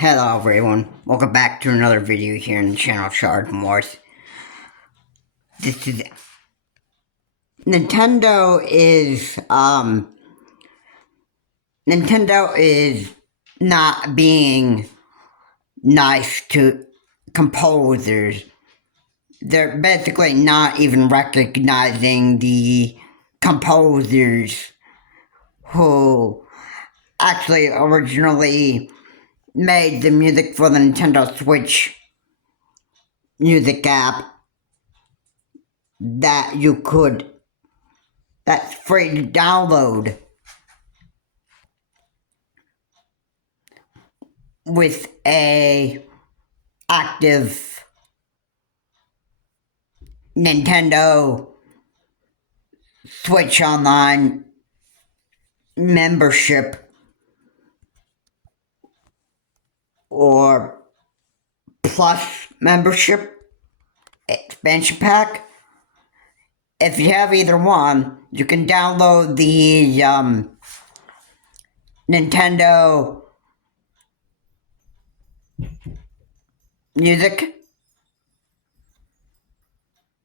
Hello everyone, welcome back to another video here on the channel Shard Morse. This is Nintendo is not being nice to composers. They're basically not even recognizing the composers who actually originally made the music for the Nintendo Switch music app that's free to download with a active Nintendo Switch Online membership or Plus membership expansion pack. If you have either one, you can download the Nintendo Music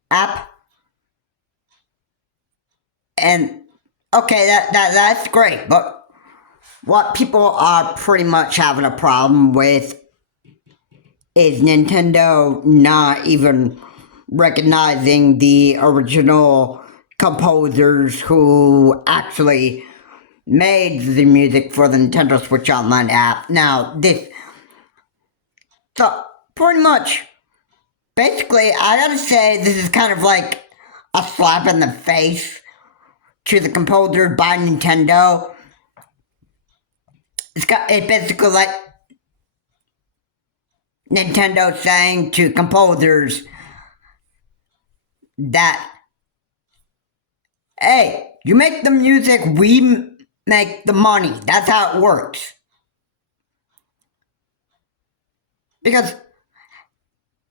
app. And okay, that's great, but what people are pretty much having a problem with is Nintendo not even recognizing the original composers who actually made the music for the Nintendo Switch Online app. Now, so pretty much, basically, I gotta say, this is kind of like a slap in the face to the composers by Nintendo. It's basically like Nintendo saying to composers that, hey, you make the music, we make the money. That's how it works. Because,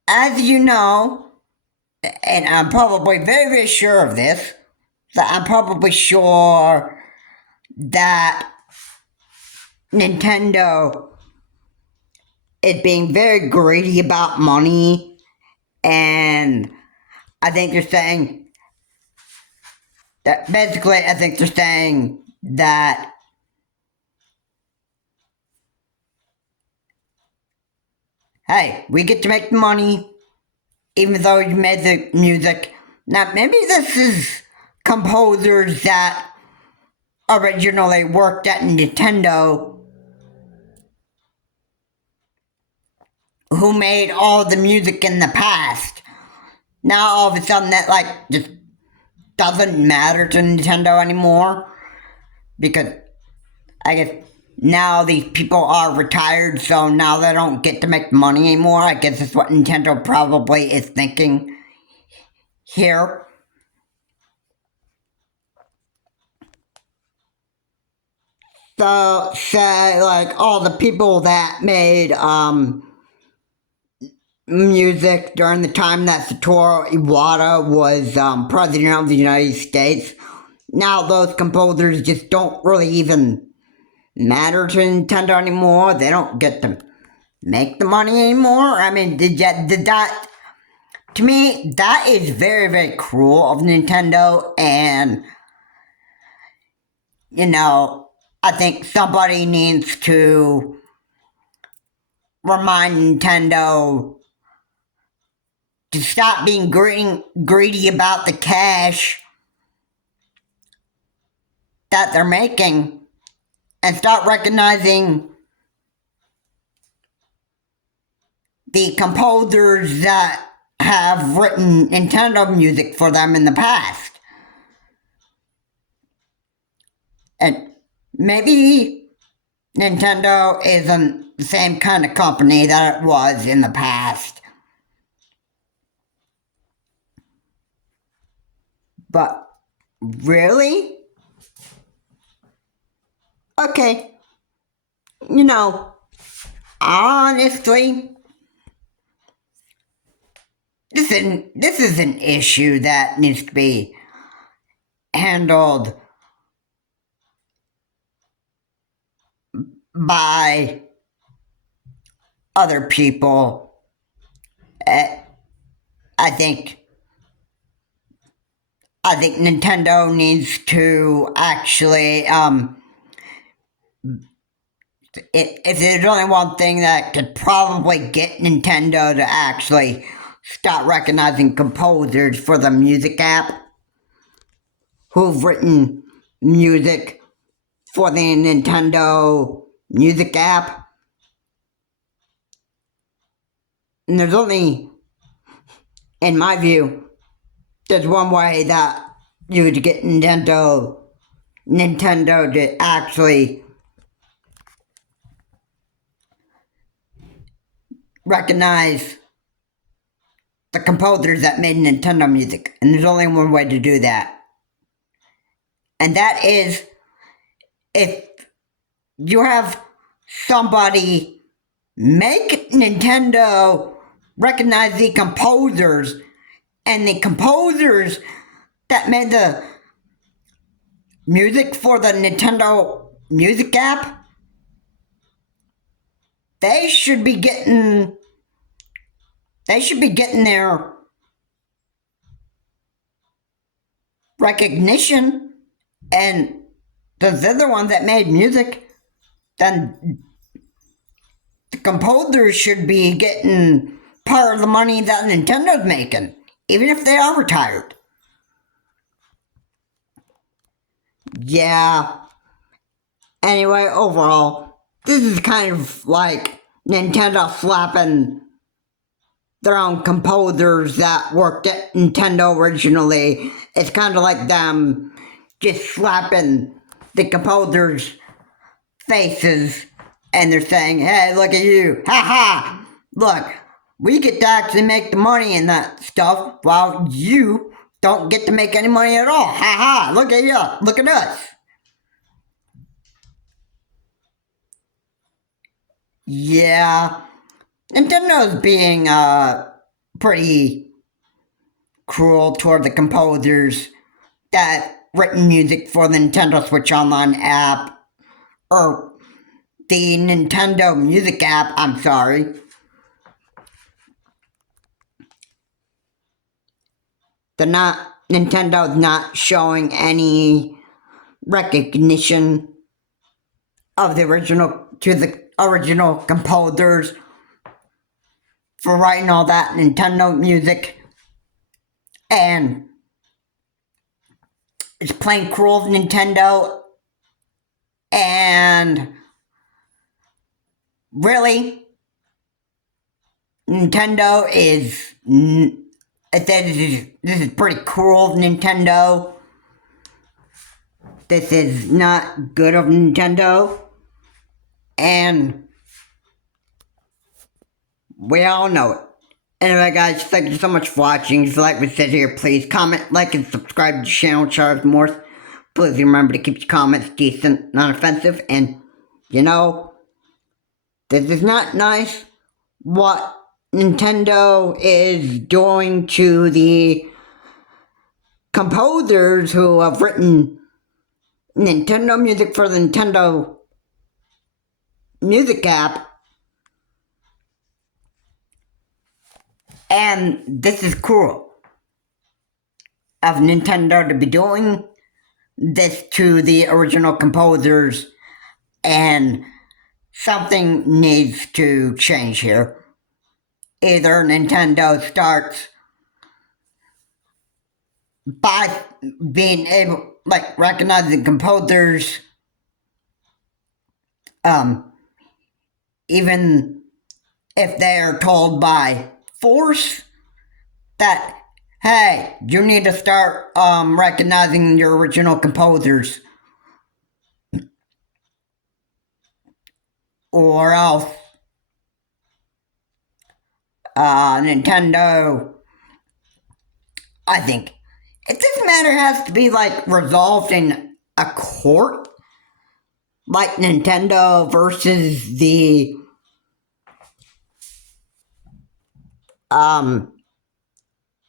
as you know, and I'm probably very, very sure of this, that I'm probably sure that Nintendo is being very greedy about money, and I think they're saying that basically, I think they're saying that hey, we get to make the money even though you made the music. Now, maybe this is composers that originally worked at Nintendo who made all the music in the past. Now all of a sudden that just doesn't matter to Nintendo anymore, because I guess now these people are retired, so now they don't get to make money anymore. I guess that's what Nintendo probably is thinking here. So say like all the people that made music during the time that Satoru Iwata was president of the United States, now those composers just don't really even matter to Nintendo anymore. They don't get to make the money anymore. I mean, did that, to me, that is very, very cruel of Nintendo, and, you know, I think somebody needs to remind Nintendo to stop being greedy about the cash that they're making and start recognizing the composers that have written Nintendo music for them in the past. And maybe Nintendo isn't the same kind of company that it was in the past. But really? Okay. You know, honestly, this is an issue that needs to be handled by other people. I think Nintendo needs to actually if there's only one thing that could probably get Nintendo to actually start recognizing composers for the music app who've written music for the Nintendo music app. And there's only, in my view, there's one way that you would get Nintendo to actually recognize the composers that made Nintendo music. And there's only one way to do that. And that is if you have somebody make Nintendo recognize the composers, and the composers that made the music for the Nintendo music app, they should be getting their recognition. And they're the ones that made music, then the composers should be getting part of the money that Nintendo's making, even if they are retired. Yeah. Anyway, overall, this is kind of like Nintendo slapping their own composers that worked at Nintendo originally. It's kind of like them just slapping the composers' faces, and they're saying, hey, look at you, ha! Look, we get to actually make the money in that stuff, while you don't get to make any money at all, ha! Look at you, look at us. Yeah, Nintendo's being pretty cruel toward the composers that written music for the Nintendo Switch Online app, or the Nintendo Music app, I'm sorry. Nintendo's not showing any recognition of the original composers for writing all that Nintendo music, and it's plain cruel of Nintendo. And really, Nintendo is, this is pretty cruel of Nintendo. This is not good of Nintendo. And we all know it. Anyway, guys, thank you so much for watching. If you like what we said here, please comment, like, and subscribe to the channel, Charles Morse. Please remember to keep your comments decent, non-offensive, and, this is not nice what Nintendo is doing to the composers who have written Nintendo music for the Nintendo Music app. And this is cruel of Nintendo to be doing this to the original composers, and something needs to change here. Either Nintendo starts by being able, recognizing composers, even if they are told by force that, hey, you need to start recognizing your original composers, or else Nintendo, I think, if this matter has to be resolved in a court, like Nintendo versus the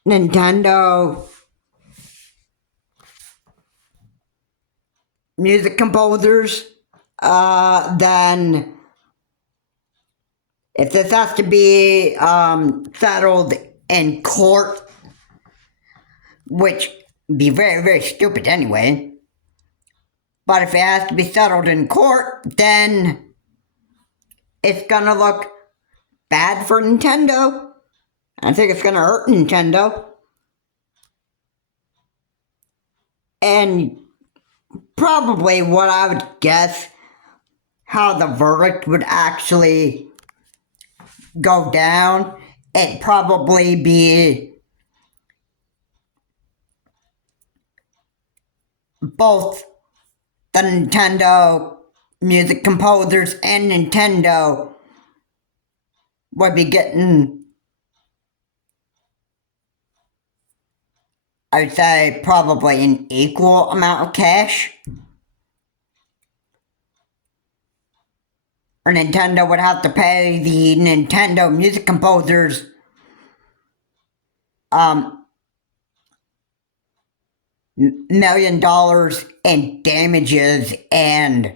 Nintendo music composers, then If this has to be settled in court, which would be very, very stupid anyway, but if it has to be settled in court, then it's gonna look bad for Nintendo. I think it's gonna hurt Nintendo. And probably what I would guess how the verdict would actually go down, it'd probably be both the Nintendo music composers and Nintendo would be getting, I would say, probably an equal amount of cash. Or Nintendo would have to pay the Nintendo music composers $1 million in damages, and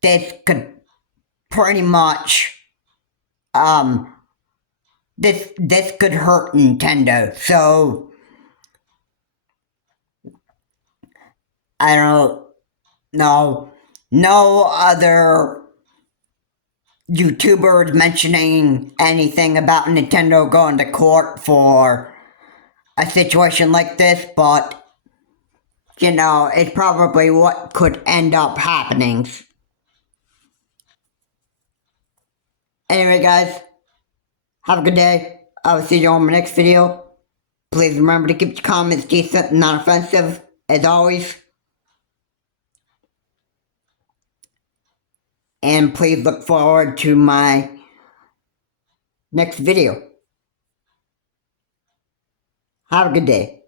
this could pretty much this could hurt Nintendo. So I don't know, no other YouTubers mentioning anything about Nintendo going to court for a situation like this, but you know, it's probably what could end up happening. Anyway, guys, have a good day. I will see you on my next video. Please remember to keep your comments decent and non offensive, as always. And please look forward to my next video. Have a good day.